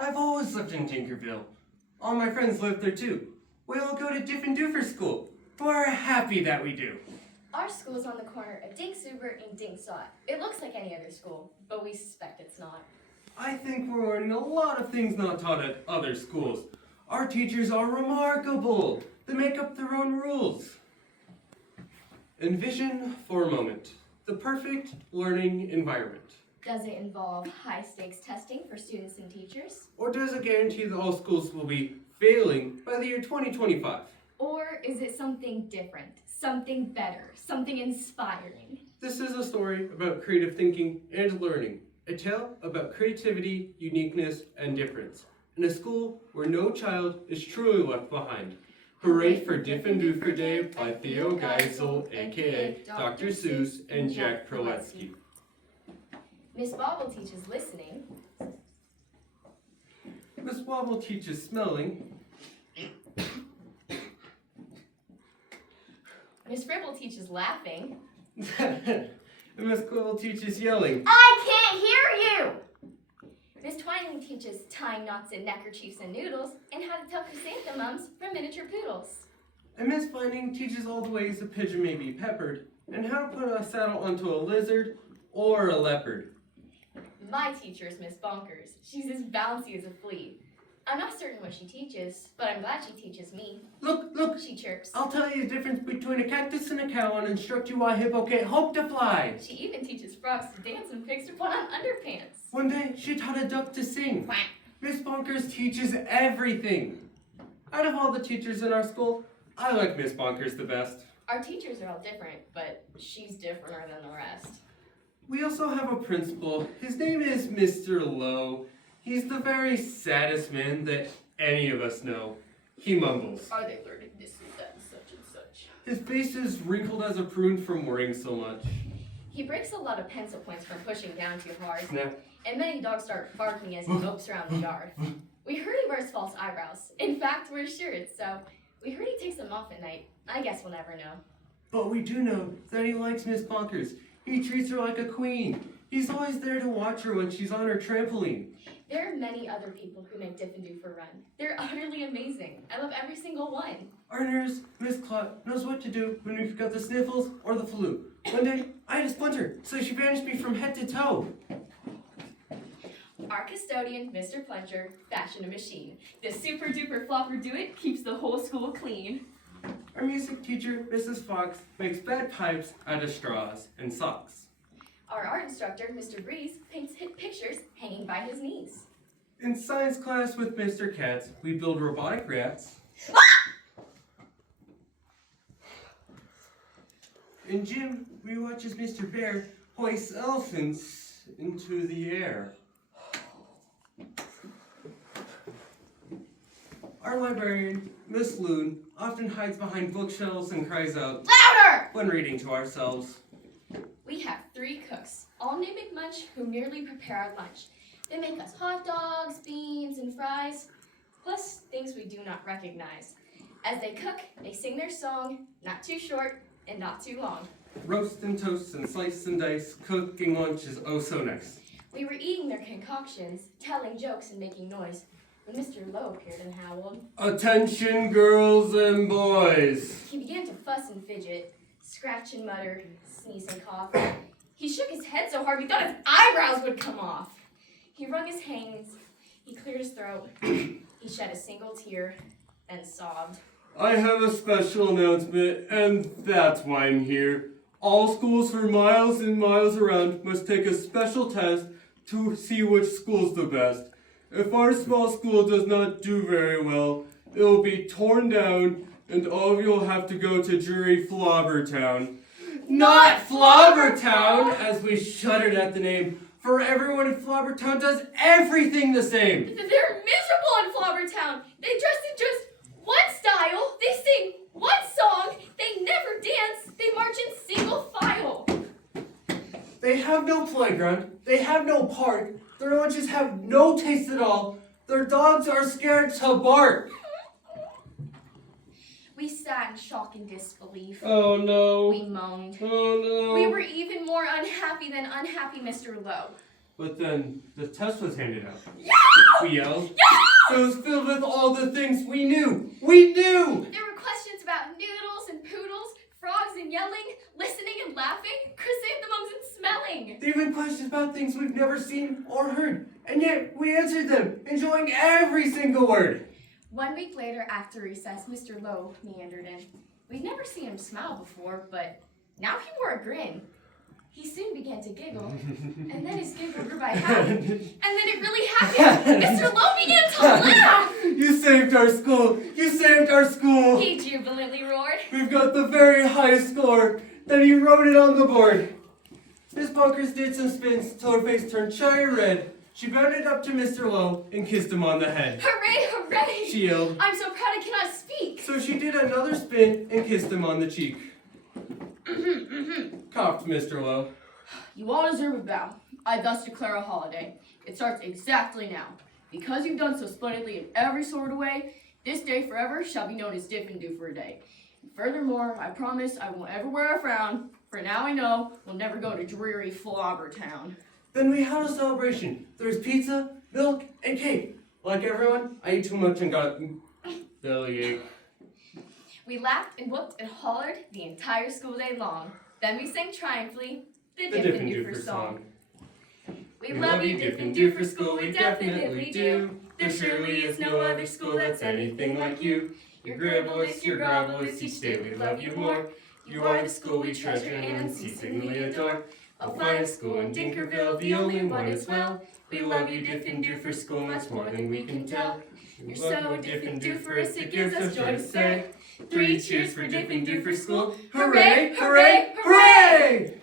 I've always lived in Tinkerville. All my friends live there too. We all go to Diff and Doofer school. We're happy that we do. Our school's on the corner of Dinksuber and Dinksot. It looks like any other school, but we suspect it's not. I think we're learning a lot of things not taught at other schools. Our teachers are remarkable. They make up their own rules. Envision for a moment the perfect learning environment. Does it involve high-stakes testing for students and teachers? Or does it guarantee that all schools will be failing by the year 2025? Or is it something different, something better, something inspiring? This is a story about creative thinking and learning. A tale about creativity, uniqueness, and difference. In a school where no child is truly left behind. Hooray for Diff and Doofer Day by Theo Geisel, aka Dr. Seuss, and Jack Proletsky. Miss Bobble teaches listening. Miss Wobble teaches smelling. Miss Fribble teaches laughing. And Miss Quibble teaches yelling. I can't hear you! Miss Twining teaches tying knots in neckerchiefs and noodles, and how to tell chrysanthemums from miniature poodles. And Miss Finding teaches all the ways a pigeon may be peppered, and how to put a saddle onto a lizard or a leopard. My teacher is Miss Bonkers. She's as bouncy as a flea. I'm not certain what she teaches, but I'm glad she teaches me. Look, She chirps. I'll tell you the difference between a cactus and a cow and instruct you why hippo can't hope to fly. She even teaches frogs to dance and pigs to put on underpants. One day, she taught a duck to sing. Quack. Miss Bonkers teaches everything. Out of all the teachers in our school, I like Miss Bonkers the best. Our teachers are all different, but she's differenter than the rest. We also have a principal. His name is Mr. Lowe. He's the very saddest man that any of us know. He mumbles. Are they learning this and that and such and such? His face is wrinkled as a prune from worrying so much. He breaks a lot of pencil points from pushing down too hard, Snap. and many dogs start barking as he mopes around the yard. We heard he wears false eyebrows. In fact, we're sure it's so. We heard he takes them off at night. I guess we'll never know. But we do know that he likes Miss Bonkers. He treats her like a queen. He's always there to watch her when she's on her trampoline. There are many other people who make Diff and Doofer run. They're utterly amazing. I love every single one. Our nurse, Miss Clot, knows what to do when we've got the sniffles or the flu. One day, I had a splinter, so she bandaged me from head to toe. Our custodian, Mr. Plunger, fashioned a machine. The super duper flopper Duet keeps the whole school clean. Our music teacher, Mrs. Fox, makes bad pipes out of straws and socks. Our art instructor, Mr. Breeze, paints hit pictures hanging by his knees. In science class with Mr. Katz, we build robotic rats. In gym, we watch as Mr. Bear hoists elephants into the air. Our librarian, Miss Loon, often hides behind bookshelves and cries out, Louder! when reading to ourselves. We have 3 cooks, all named McMunch, who nearly prepare our lunch. They make us hot dogs, beans, and fries, plus things we do not recognize. As they cook, they sing their song, not too short and not too long. Roast and toast and slice and dice, cooking lunch is oh so nice. We were eating their concoctions, telling jokes and making noise, when Mr. Lowe appeared and howled. Attention, girls and boys. He began to fuss and fidget, scratch and mutter, sneeze and cough. He shook his head so hard we thought his eyebrows would come off. He wrung his hands, he cleared his throat, he shed a single tear, then sobbed. I have a special announcement, and that's why I'm here. All schools for miles and miles around must take a special test to see which school's the best. If our small school does not do very well, it will be torn down, and all of you will have to go to Drury Flobbertown. Not Flobbertown, as we shuddered at the name, for everyone in Flobbertown does everything the same. They're miserable in Flobbertown. They dress in just one style, they sing one song, they never dance, they march in single file. They have no playground, they have no park, their lunches have no taste at all, their dogs are scared to bark. We sat in shock and disbelief. Oh no. We moaned. Oh no. We were even more unhappy than unhappy Mr. Lowe. But then the test was handed out. Yeah! We yelled. Yeah! It was filled with all the things we knew. We knew! There were questions about noodles and poodles, frogs and yelling, listening and laughing, chrysanthemums and smelling. There were even questions about things we've never seen or heard. And yet we answered them, enjoying every single word. 1 week later, after recess, Mr. Lowe meandered in. We'd never seen him smile before, but now he wore a grin. He soon began to giggle, and then his giggle grew by half, and then it really happened. Mr. Lowe began to laugh. You saved our school! You saved our school! He jubilantly roared. We've got the very highest score. Then he wrote it on the board. Miss Bunkers did some spins till her face turned cherry red. She bounded up to Mr. Lowe and kissed him on the head. Hooray, hooray! She yelled. I'm so proud I cannot speak. So she did another spin and kissed him on the cheek. Coughed Mr. Lowe. You all deserve a bow. I thus declare a holiday. It starts exactly now. Because you've done so splendidly in every sort of way, this day forever shall be known as Diff and Do for a day. And furthermore, I promise I won't ever wear a frown, for now I know we'll never go to dreary Flobber Town. Then we had a celebration. There was pizza, milk, and cake. Like everyone, I ate too much and got bellyache. We laughed and whooped and hollered the entire school day long. Then we sang triumphantly the Diff and Do for song. We love you, Diff and Do for school, we definitely do. There surely is no other school that's anything like you. Your gribblest, your grovellest, each day we love you more. You are the school we treasure and unceasingly adore. A fine school in Dinkerville, the only one as well. We love you, Diff and Do for school, much more than we can tell. You're so Diff and Do for us, it gives us joy to say. 3 cheers for Diff and Do for school. Hooray, hooray, hooray!